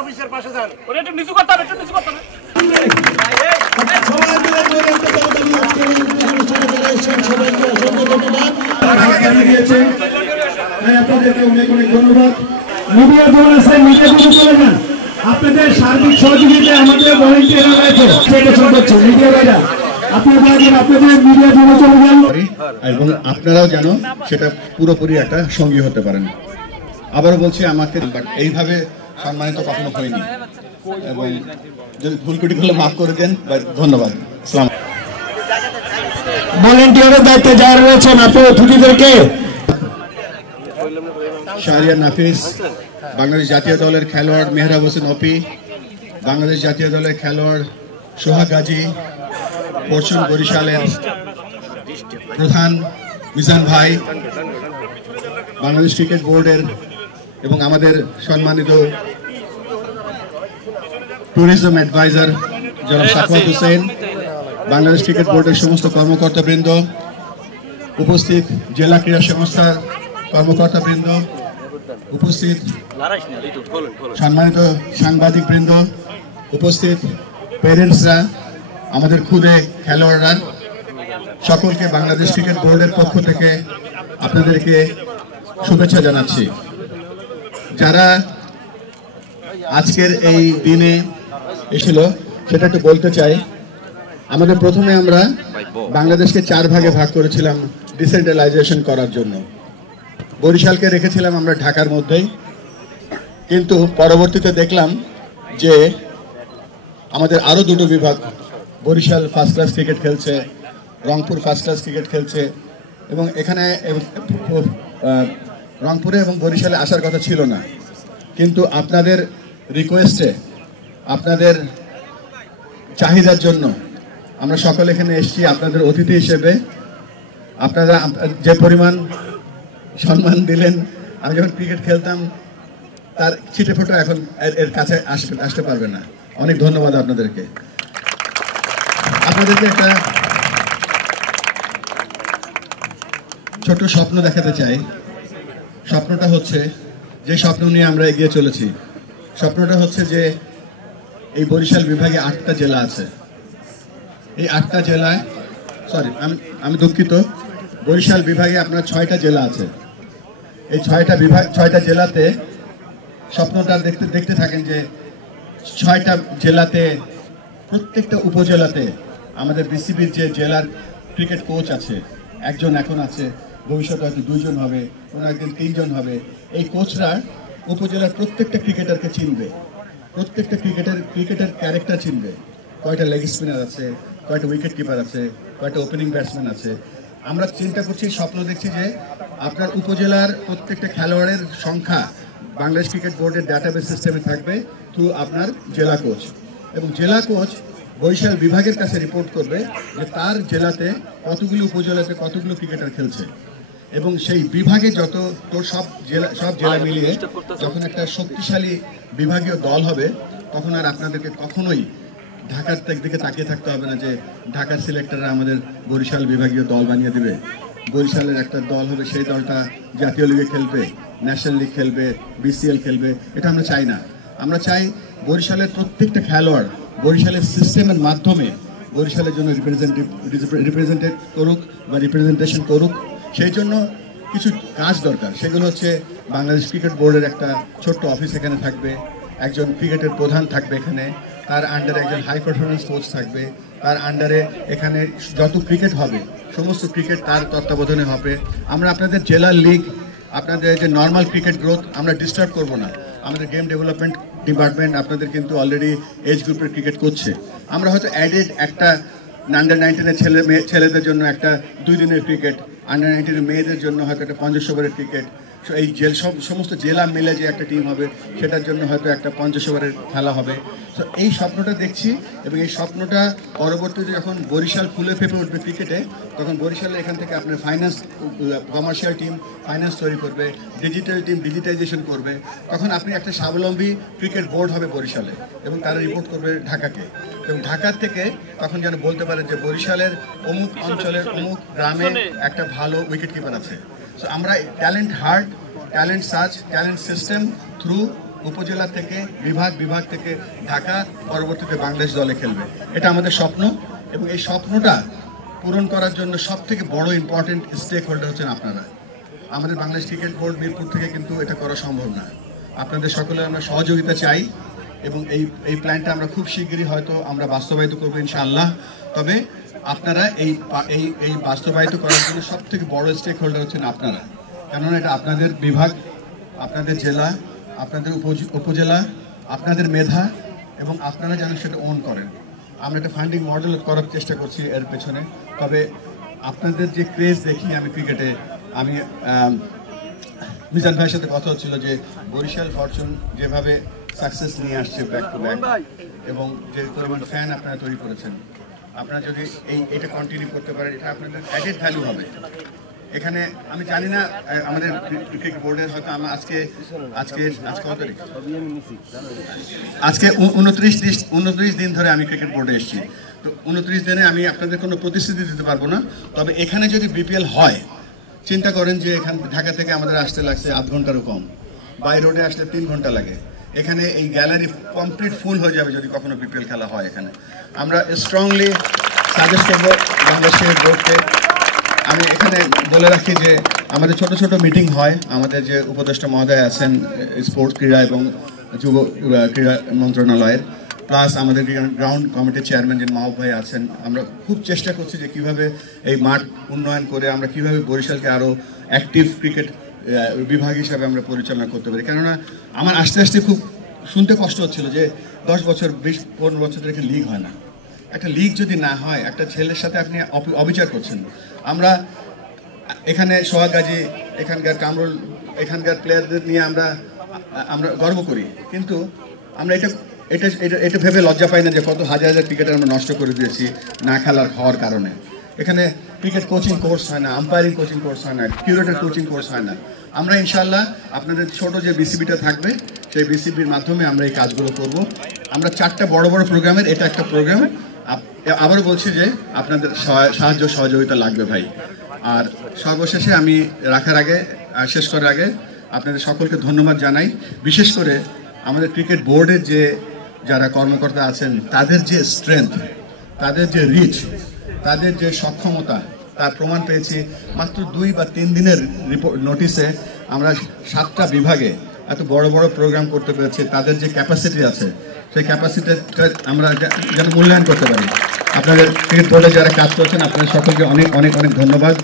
অফিসের পাশে যান, ওটা একটু নিচু করতে হবে, একটু নিচু করতে হবে। আপনাদের সার্বিক সহযোগিতায় আমাদের ভলেন্টিয়াররা রয়েছে, এবং আপনারাও যেন সেটা পুরোপুরি একটা সঙ্গী হতে পারেন। আবারও বলছি, আমাকে এইভাবে সম্মানিত কখনো হয়নি, এবং যদি ভুল ত্রুটি করলে মাফ করে দেন। ধন্যবাদ। ভলেন্টিয়ারের দায়িত্বে যারা রয়েছেন আপনার অতিথিদেরকে শাহরিয়ার নাফিস, বাংলাদেশ জাতীয় দলের খেলোয়াড় মেহরাব হোসেন অপি, বাংলাদেশ জাতীয় দলের খেলোয়াড় সোহাগ গাজী, পশ্চিম বরিশালের প্রধান মিজান ভাই, বাংলাদেশ ক্রিকেট বোর্ডের এবং আমাদের সম্মানিত ট্যুরিজম অ্যাডভাইজার জনাব সাখাওয়াত হোসেন, বাংলাদেশ ক্রিকেট বোর্ডের সমস্ত কর্মকর্তাবৃন্দ, উপস্থিত জেলা ক্রীড়া সংস্থার কর্মকর্তাবৃন্দ, উপস্থিত সম্মানিত সাংবাদিকবৃন্দ, উপস্থিত প্যারেন্টসরা, আমাদের খুদে খেলোয়াড়রা, সকলকে বাংলাদেশ ক্রিকেট বোর্ডের পক্ষ থেকে আপনাদেরকে শুভেচ্ছা জানাচ্ছি। যারা আজকের এই দিনে এসেছিল সেটা একটু বলতে চাই। আমাদের প্রথমে আমরা বাংলাদেশকে 4 ভাগে ভাগ করেছিলাম ডিসেন্ট্রালাইজেশন করার জন্য। বরিশালকে রেখেছিলাম আমরা ঢাকার মধ্যেই, কিন্তু পরবর্তীতে দেখলাম যে আমাদের আরও 2টো বিভাগ, বরিশাল ফার্স্ট ক্লাস ক্রিকেট খেলছে, রংপুর ফার্স্ট ক্লাস ক্রিকেট খেলছে, এবং এখানে রংপুরে এবং বরিশালে আসার কথা ছিল না, কিন্তু আপনাদের রিকোয়েস্টে, আপনাদের চাহিদার জন্য আমরা সকলে এখানে এসেছি আপনাদের অতিথি হিসেবে। আপনারা যে পরিমাণ সম্মান দিলেন, আমি যখন ক্রিকেট খেলতাম তার ছিটে ফোটা এখন এর কাছে আসতে পারবে না। অনেক ধন্যবাদ আপনাদেরকে। আপনাদেরকে একটা ছোট স্বপ্ন দেখাতে চাই। স্বপ্নটা হচ্ছে, যে স্বপ্ন নিয়ে আমরা এগিয়ে চলেছি, স্বপ্নটা হচ্ছে যে এই বরিশাল বিভাগে 8টা জেলা আছে। এই 8টা জেলায়, আমি দুঃখিত, বরিশাল বিভাগে আপনার 6টা জেলা আছে। এই 6টা জেলাতে স্বপ্নটা দেখতে থাকেন যে 6টা জেলাতে, প্রত্যেকটা উপজেলাতে আমাদের বিসিবির যে জেলার ক্রিকেট কোচ আছে, একজন এখন আছে, ভবিষ্যতে হয়তো 2 জন হবে, কোনো একদিন 3 জন হবে। এই কোচরা উপজেলার প্রত্যেকটা ক্রিকেটারকে চিনবে, প্রত্যেকটা ক্রিকেটের ক্যারেক্টার চিনবে। কয়টা লেগ স্পিনার আছে, কয়টা উইকেট কিপার আছে, কয়টা ওপেনিং ব্যাটসম্যান আছে। আমরা চিন্তা করছি, স্বপ্ন দেখছি যে আপনার উপজেলার প্রত্যেকটা খেলোয়াড়ের সংখ্যা বাংলাদেশ ক্রিকেট বোর্ডের ডাটাবেস সিস্টেমে থাকবে থ্রু আপনার জেলা কোচ, এবং জেলা কোচ বরিশাল বিভাগের কাছে রিপোর্ট করবে যে তার জেলাতে কতগুলো উপজেলাতে কতগুলো ক্রিকেটার খেলছে, এবং সেই বিভাগে সব জেলা মিলিয়ে যখন একটা শক্তিশালী বিভাগীয় দল হবে, তখন আর আপনাদেরকে কখনোই ঢাকার দিকে তাকিয়ে থাকতে হবে না যে ঢাকার সিলেক্টররা আমাদের বরিশাল বিভাগীয় দল বানিয়ে দেবে। বরিশালের একটা দল হবে, সেই দলটা জাতীয় লিগে খেলবে, ন্যাশনাল লিগ খেলবে, বিসিএল খেলবে। এটা আমরা চাই না। আমরা চাই বরিশালের প্রত্যেকটা খেলোয়াড় বরিশালের সিস্টেমের মাধ্যমে বরিশালের জন্য রিপ্রেজেন্টেট করুক বা রিপ্রেজেন্টেশন করুক। সেই জন্য কিছু কাজ দরকার। সেগুলো হচ্ছে বাংলাদেশ ক্রিকেট বোর্ডের একটা ছোট্ট অফিস এখানে থাকবে, একজন ক্রিকেটের প্রধান থাকবে এখানে, তার আন্ডারে একজন হাই পারফরমেন্স কোচ থাকবে, তার আন্ডারে এখানে যত ক্রিকেট হবে সমস্ত ক্রিকেট তার তত্ত্বাবধানে হবে। আমরা আপনাদের জেলার লিগ, আপনাদের যে নর্মাল ক্রিকেট গ্রোথ আমরা ডিস্টার্ব করব না। আমাদের গেম ডেভেলপমেন্ট ডিপার্টমেন্ট আপনাদের কিন্তু অলরেডি এজ গ্রুপের ক্রিকেট করছে। আমরা হয়তো অ্যাডেড একটা আন্ডার 19-এর ছেলেদের জন্য একটা 2 দিনের ক্রিকেট, আন্ডার 19-এর মেয়েদের জন্য হয়তো একটা 50 ওভারের ক্রিকেট, এই সমস্ত জেলা মিলে যে একটা টিম হবে সেটার জন্য হয়তো একটা 50 ওভারের খেলা হবে। তো এই স্বপ্নটা দেখছি, এবং এই স্বপ্নটা পরবর্তীতে যখন বরিশাল ফুলে ফেপে উঠবে ক্রিকেটে, তখন বরিশালে এখান থেকে আপনার ফাইন্যান্স, কমার্শিয়াল টিম ফাইন্যান্স তৈরি করবে, ডিজিটাল টিম ডিজিটাইজেশন করবে, তখন আপনি একটা স্বাবলম্বী ক্রিকেট বোর্ড হবে বরিশালে, এবং তারা রিপোর্ট করবে ঢাকাকে। এবং ঢাকার থেকে তখন যেন বলতে পারে যে বরিশালের অমুক অঞ্চলের অমুক গ্রামে একটা ভালো উইকেট কিপার আছে। সো আমরা talent heart, talent search, talent system through উপজেলা থেকে বিভাগ থেকে ঢাকা, পরবর্তীতে বাংলাদেশ দলে খেলবে। এটা আমাদের স্বপ্ন, এবং এই স্বপ্নটা পূরণ করার জন্য সবথেকে বড় ইম্পর্টেন্ট স্টেক হোল্ডার হচ্ছেন আপনারা। আমাদের বাংলাদেশ ক্রিকেট বোর্ড মিরপুর থেকে কিন্তু এটা করা সম্ভব না। আপনাদের সকলের আমরা সহযোগিতা চাই, এবং এই প্ল্যানটা আমরা খুব শীঘ্রই হয়তো আমরা বাস্তবায়িত করবো ইনশাআল্লাহ। তবে আপনারা এই বাস্তবায়িত করার জন্য সবথেকে বড় স্টেক হোল্ডার হচ্ছেন আপনারা, কেননা এটা আপনাদের বিভাগ, আপনাদের জেলা, আপনাদের উপজেলা, আপনাদের মেধা, এবং আপনারা যেন সেটা ওন করেন। আমরা একটা ফান্ডিং মডেল করার চেষ্টা করছি এর পেছনে। তবে আপনাদের যে ক্রেজ দেখি আমি ক্রিকেটে, আমি মিজান ভাইয়ের সাথে কথা হচ্ছিল যে বরিশাল ফরচুন যেভাবে সাকসেস নিয়ে আসছে ব্যাক টু ব্যাক, এবং যে পরিমাণ ফ্যান আপনারা তৈরি করেছেন, আপনারা যদি এটা কন্টিনিউ করতে পারেন, এটা আপনাদের অ্যাডেড ভ্যালু হবে। এখানে আমি জানি না আমাদের ক্রিকেট বোর্ডের হয়তো আমরা আজকে কত তারিখ, আজকে 29 দিন ধরে আমি ক্রিকেট বোর্ডে এসেছি। তো 29 দিনে আমি আপনাদের কোনো প্রতিশ্রুতি দিতে পারবো না। তবে এখানে যদি বিপিএল হয়, চিন্তা করেন যে এখান ঢাকা থেকে আমাদের আসতে লাগছে আধ ঘন্টারও কম, বাই রোডে আসলে 3 ঘন্টা লাগে। এখানে এই গ্যালারি কমপ্লিট ফুল হয়ে যাবে যদি কখনো বিপিএল খেলা হয় এখানে। আমরা স্ট্রংলি সাজেস্ট করবো বাংলাদেশের বোর্ডকে। আমি এখানে বলে রাখি যে আমাদের ছোট ছোট মিটিং হয়, আমাদের যে উপদেষ্টা মহোদয় আছেন স্পোর্টস, ক্রীড়া এবং যুব ক্রীড়া মন্ত্রণালয়ের, প্লাস আমাদের গ্রাউন্ড কমিটির চেয়ারম্যান যে মাহবুব ভাই আছেন। আমরা খুব চেষ্টা করছি যে কিভাবে এই মাঠ উন্নয়ন করে আমরা কিভাবে বরিশালকে আরও অ্যাক্টিভ ক্রিকেট বিভাগ হিসাবে আমরা পরিচালনা করতে পারি। কেননা আমার আস্তে আস্তে খুব শুনতে কষ্ট হচ্ছিল যে 10 বছর 20-15 বছর ধরে একটা লিগ হয় না। একটা লিগ যদি না হয়, একটা ছেলের সাথে আপনি অবিচার করছেন। আমরা এখানে সোহাগ গাজী, এখানকার কামরুল, এখানকার প্লেয়ারদের নিয়ে আমরা গর্ব করি, কিন্তু আমরা এটা ভেবে লজ্জা পাই না যে কত হাজার ক্রিকেটার আমরা নষ্ট করে দিয়েছি না খেলার হওয়ার কারণে। এখানে ক্রিকেট কোচিং কোর্স হয় না, আম্পায়ারিং কোচিং কোর্স হয় না, কিউরেটর কোচিং কোর্স হয় না। আমরা ইনশাআল্লাহ আপনাদের ছোট যে বিসিবিটা থাকবে, সেই বিসিবির মাধ্যমে আমরা এই কাজগুলো করব। আমরা 4টা বড় বড় প্রোগ্রামের এটা একটা প্রোগ্রাম। আবারও বলছি যে আপনাদের সাহায্য সহযোগিতা লাগবে ভাই। আর সর্বশেষে আমি শেষ করার আগে আপনাদের সকলকে ধন্যবাদ জানাই। বিশেষ করে আমাদের ক্রিকেট বোর্ডের যারা কর্মকর্তা আছেন, তাদের যে স্ট্রেংথ, তাদের যে রিচ, তাদের যে সক্ষমতা, তার প্রমাণ পেয়েছি মাত্র 2 বা 3 দিনের নোটিশে। আমরা 7টা বিভাগে এত বড় বড় প্রোগ্রাম করতে পেরেছি। তাদের যে ক্যাপাসিটি আছে, সেই ক্যাপাসিটিটা আমরা যেন মূল্যায়ন করতে পারি। আপনাদের ক্রিকেট বোর্ডে যারা কাজ করছেন, আপনাদের সকলকে অনেক অনেক অনেক ধন্যবাদ।